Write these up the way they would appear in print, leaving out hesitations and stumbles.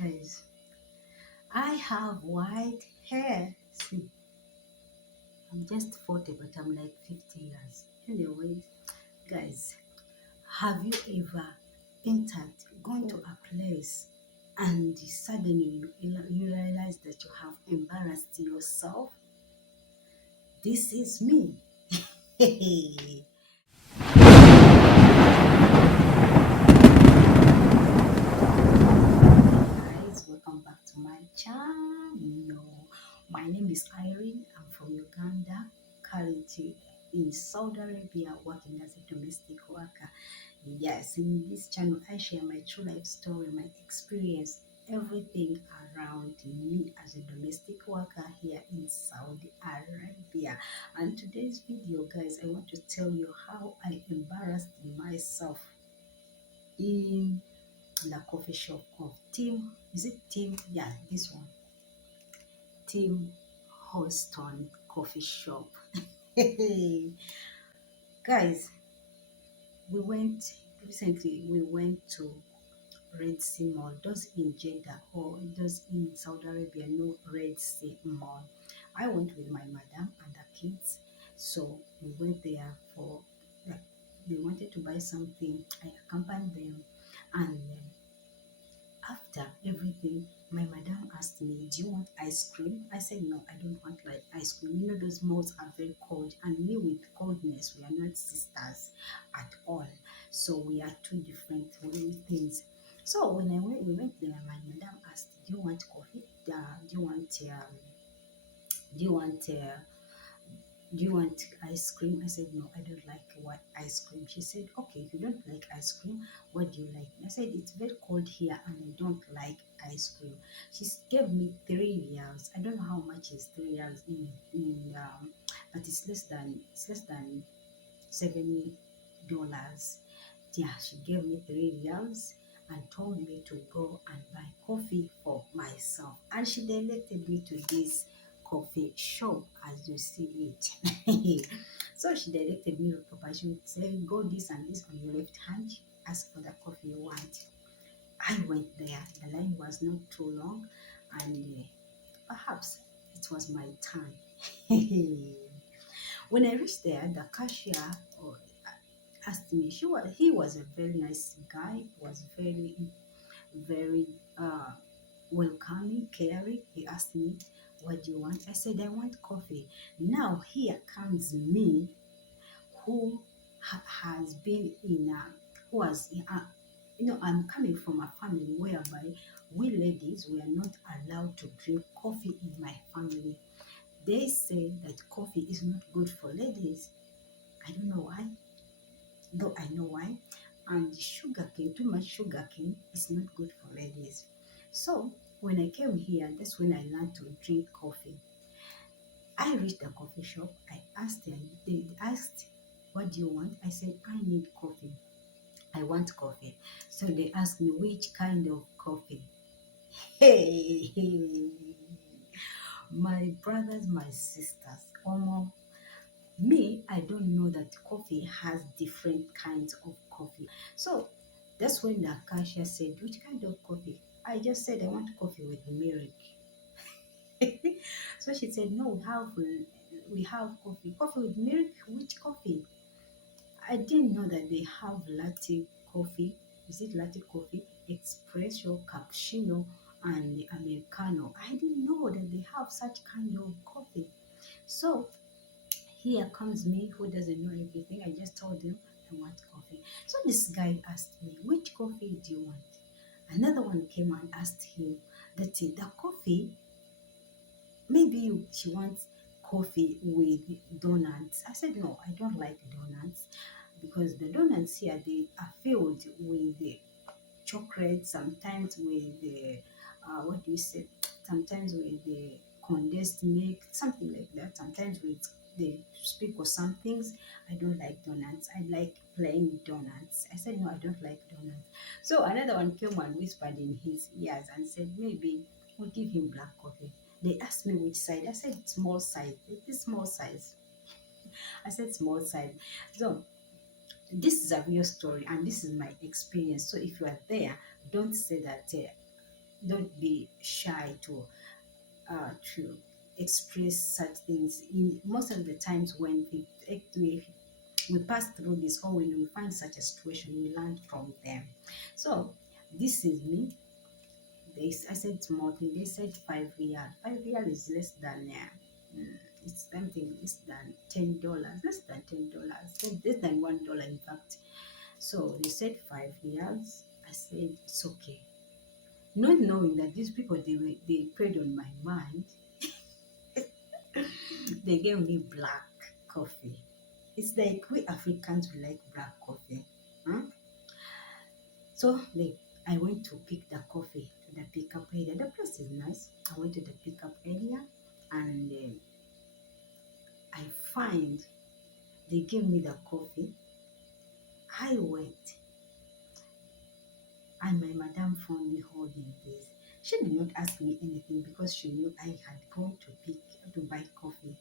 Guys, I have white hair. See, I'm just 40, but I'm like 50 years. Anyways, guys, have you ever gone to a place and suddenly you realize that you have embarrassed yourself? This is me. Hey, guys, welcome back to my channel. My name is Irene. I'm from Uganda, currently in Saudi Arabia, working as a domestic worker. Yes, in this channel, I share my true life story, my experience, everything around me as a domestic worker here in Saudi Arabia. And today's video, guys, I want to tell you how I embarrassed myself in the coffee shop of Tim. Is it Tim? Yeah, this one. Tim Houston Coffee Shop. Guys, we went to Red Sea Mall. Those in Jeddah or those in Saudi Arabia know Red Sea Mall. I went with my madam and the kids, so we went there for like they wanted to buy something. I accompanied them, and after everything, my madam asked me, "Do you want ice cream?" I said, "No, I don't want like ice cream. You know, those malls are very cold, and me with coldness, we are not sisters at all. So we are two different things." So when we went there, my madam asked, "Do you want coffee? Do you want do you want ice cream?" I said, "No, I don't like what ice cream." She said, "Okay, if you don't like ice cream, what do you like?" I said, "It's very cold here and I don't like ice cream." She gave me 3 years. I don't know how much is 3 years but it's less than $70. Yeah, she gave me 3 years and told me to go and buy coffee for myself. And she directed me to this coffee shop as you see it. So she directed me to buy. She would say, "Go this and this on your left hand. Ask for the coffee you want." I went there. The line was not too long, and perhaps it was my turn. When I reached there, the cashier uh, asked me. He was a very nice guy. He was very uh, welcoming, caring. He asked me, "What do you want?" I said, "I want coffee." Now here comes me, who has been in a, who was in a, I'm coming from a family whereby we ladies were not allowed to drink coffee in my family. They say that coffee is not good for ladies. I don't know why, though I know why. And sugarcane, too much sugarcane is not good for ladies. So when I came here, that's when I learned to drink coffee. I reached the coffee shop. I asked them, they asked, "What do you want?" I said, "I need coffee. I want coffee." So they asked me, "Which kind of coffee?" Hey, hey. My brothers, my sisters, almost me, I don't know that coffee has different kinds of coffee. So that's when the cashier said, "Which kind of coffee?" I just said, "I want coffee with milk." So she said, "No, we have coffee with milk. Which coffee?" I didn't know that they have latte coffee. Is it latte coffee, espresso, cappuccino, and americano? I didn't know that they have such kind of coffee. So here comes me, who doesn't know everything. I just told him I want coffee. So this guy asked me, "Which coffee do you want?" Another one came and asked him that the coffee, maybe she wants coffee with donuts. I said, "No, I don't like donuts, because the donuts here, they are filled with the chocolate, sometimes with the what do you say? Sometimes with the condensed milk, something like that. Sometimes with the speak or some things. I don't like donuts. I like plain donuts." I said, "No, I don't like donuts." So another one came and whispered in his ears and said, "Maybe we'll give him black coffee." They asked me which side. I said, "Small size." It's small size. I said, "Small size." So this is a real story and this is my experience. So if you are there, don't say that don't be shy to express such things. In most of the times when we pass through this, or when we find such a situation, we learn from them. So this is me. I said small thing. They said 5 real. 5 real is less than it's something less than $10. Less than $10. Less than $1, in fact. So they said 5 reals. I said it's okay. Not knowing that these people they preyed on my mind. They gave me black coffee. It's like we Africans we like black coffee. Huh? So I went to pick the coffee to the pickup area. The place is nice. I went to the pickup area and I find they gave me the coffee. I went and my madam found me holding this. She did not ask me anything because she knew I had gone to buy coffee.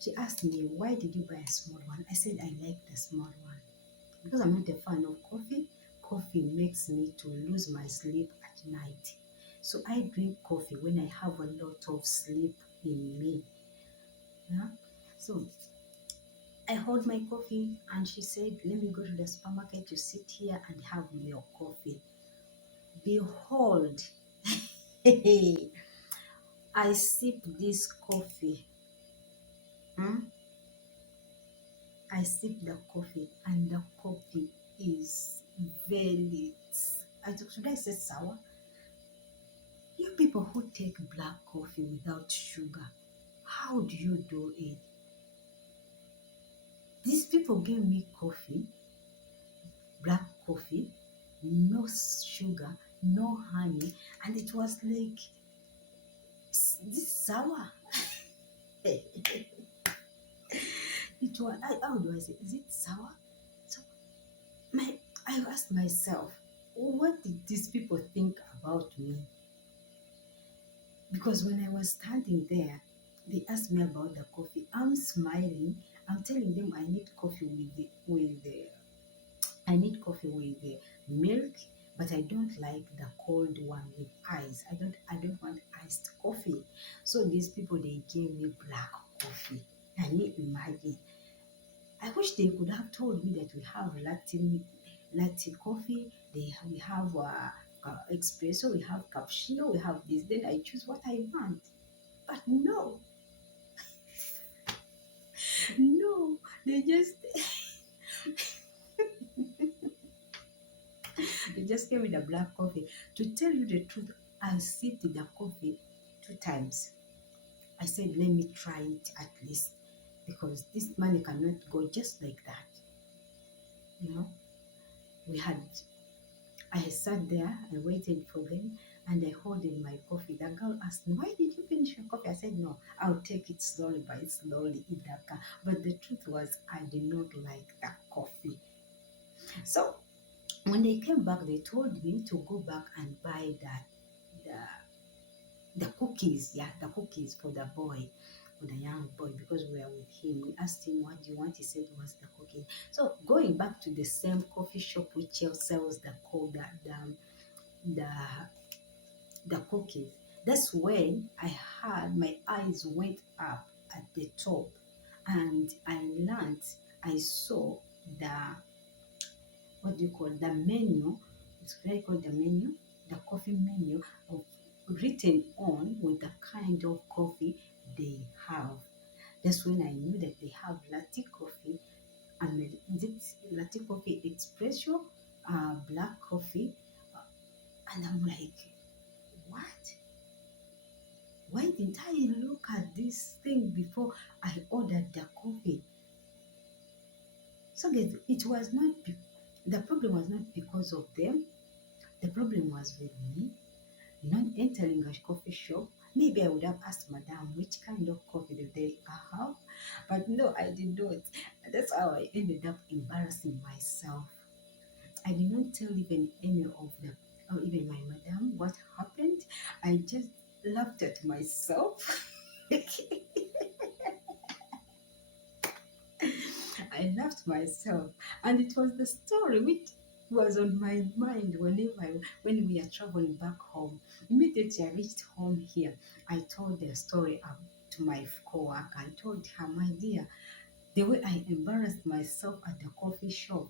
She asked me, why did you buy a small one? I said, I like the small one. Because I'm not a fan of coffee, coffee makes me to lose my sleep at night. So I drink coffee when I have a lot of sleep in me. Yeah? So I hold my coffee and she said, let me go to the supermarket to sit here and have your coffee. Behold, I sip this coffee. Hmm? I sip the coffee and the coffee is very, should I say sour? You people who take black coffee without sugar, how do you do it? These people gave me coffee, black coffee, no sugar, no honey, and it was like this sour. It was, how do I say? Is it sour? So my, I asked myself, what did these people think about me? Because when I was standing there, they asked me about the coffee. I'm smiling. I'm telling them I need coffee I need coffee with the milk, but I don't like the cold one with ice. I don't want iced coffee. So these people they gave me black coffee. Can you imagine? I wish they could have told me that we have latte coffee. We have espresso. We have cappuccino. We have this. Then I choose what I want. But no, no, they just they just gave me the black coffee. To tell you the truth, I sipped the coffee 2 times. I said, let me try it at least because this money cannot go just like that. You know, we had, I sat there, I waited for them, and I holding my coffee. The girl asked me, why did you finish your coffee? I said, no, I'll take it slowly, but slowly in the car. But the truth was, I did not like that coffee. So when they came back, they told me to go back and buy the cookies, yeah, the cookies for the boy, for the young boy, because we were with him. We asked him, what do you want? He said it was the cookies. So going back to the same coffee shop which sells the the cookies, that's when I had my eyes went up at the top, and I learned. I saw the what do you call the menu? It's what I call the menu, the coffee menu of written on with the kind of coffee they have. That's when I knew that they have latte coffee, is it latte coffee espresso, black coffee, and I'm like, what? Why didn't I look at this thing before I ordered the coffee? So guys, it was not the problem was not because of them. The problem was with me not entering a coffee shop. Maybe I would have asked Madam which kind of coffee do they have, but no, I did not. That's how I ended up embarrassing myself. I did not tell even any of them, or even my madam, what happened. I just laughed at myself. I laughed myself, and it was the story which was on my mind when we are traveling back home. Immediately I reached home here, I told the story to my co-worker. I told her, my dear, the way I embarrassed myself at the coffee shop,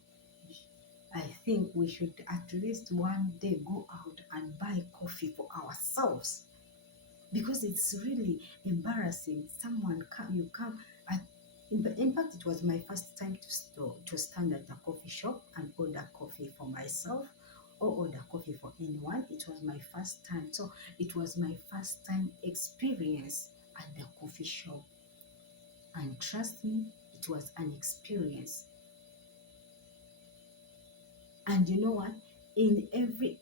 I think we should at least one day go out and buy coffee for ourselves because it's really embarrassing. Someone come, you come. At, in fact, it was my first time to stand at the coffee shop and order coffee for myself or order coffee for anyone. It was my first time, so it was my first time experience at the coffee shop. And trust me, it was an experience. And you know what? In every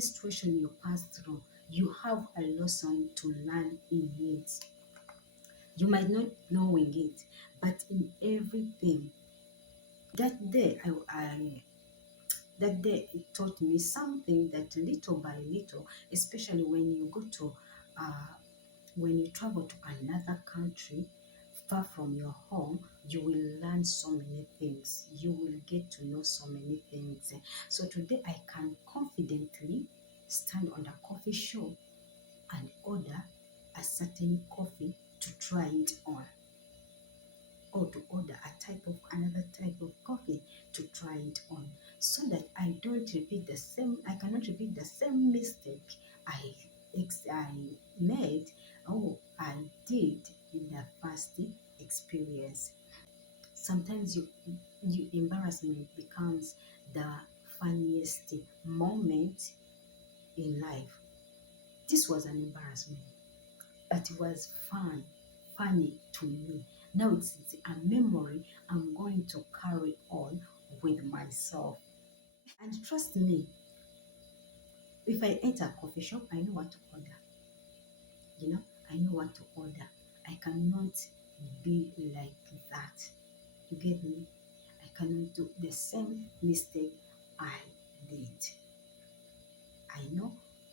situation you pass through, you have a lesson to learn in it. You might not knowing it, but in everything. That day, that day it taught me something that little by little, especially when you go to, uh, when you travel to another country far from your home, you will learn so many things. You will get to know so many things. So today I can confidently stand on the coffee shop and order a certain coffee to try it on, or to order another type of coffee to try it on, so that I cannot repeat the same mistake I made or I did in the first experience. Sometimes embarrassment becomes the funniest moment in life. This was an embarrassment, but it was funny to me. Now it's a memory I'm going to carry on with myself. And trust me, if I enter a coffee shop, I know what to order. You know, I know what to order. I cannot be like that. You get me? I cannot do the same mistake I did. I know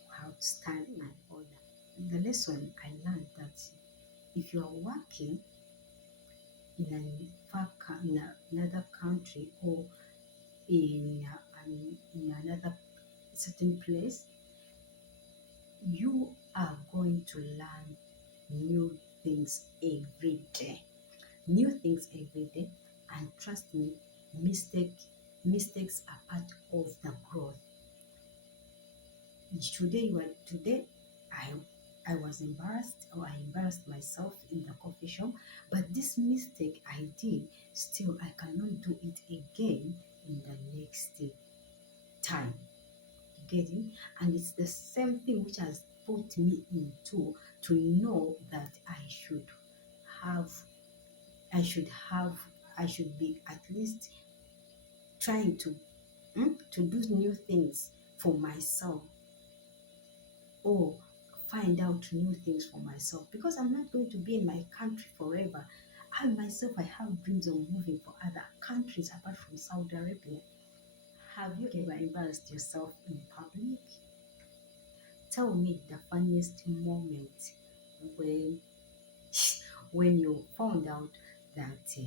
how to stand and order. The lesson I learned that if you are working in another country or in another certain place, you are going to learn new things every day. New things every day, and trust me, mistakes are part of the growth. Today I was embarrassed, or I embarrassed myself in the coffee shop, but this mistake I did, still I cannot do it again in the next time. Getting, and it's the same thing which has put me into to know that have I should have I should be at least trying to do new things for myself, or find out new things for myself, because I'm not going to be in my country forever. I myself, I have dreams of moving for other countries apart from Saudi Arabia. Have you ever embarrassed yourself in public? Tell me the funniest moment when when you found out that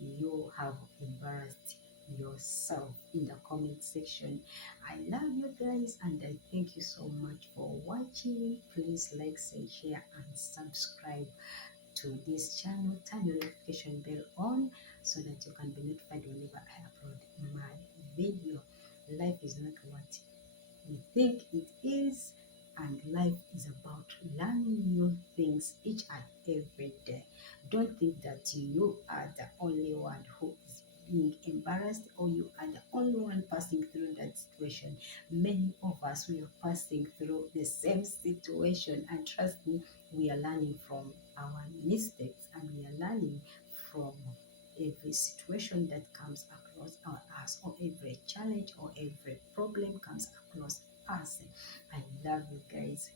you have embarrassed yourself, in the comment section. I love you guys, and I thank you so much for watching. Please like, share and subscribe to this channel. Turn your notification bell on so that you can be notified whenever I upload my video. Life is not what we think it is, and life is about learning new things each and every day. Don't think that you are the only one who is being embarrassed, or you are the only one passing through that situation. Many of us, we are passing through the same situation, and trust me, we are learning from our mistakes, and we are learning from every situation that comes across us, or every challenge or every problem comes across us. I love you guys.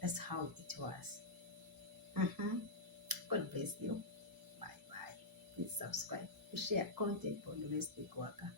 That's how it was. God bless you. Bye bye. Please subscribe, share content for domestic worker.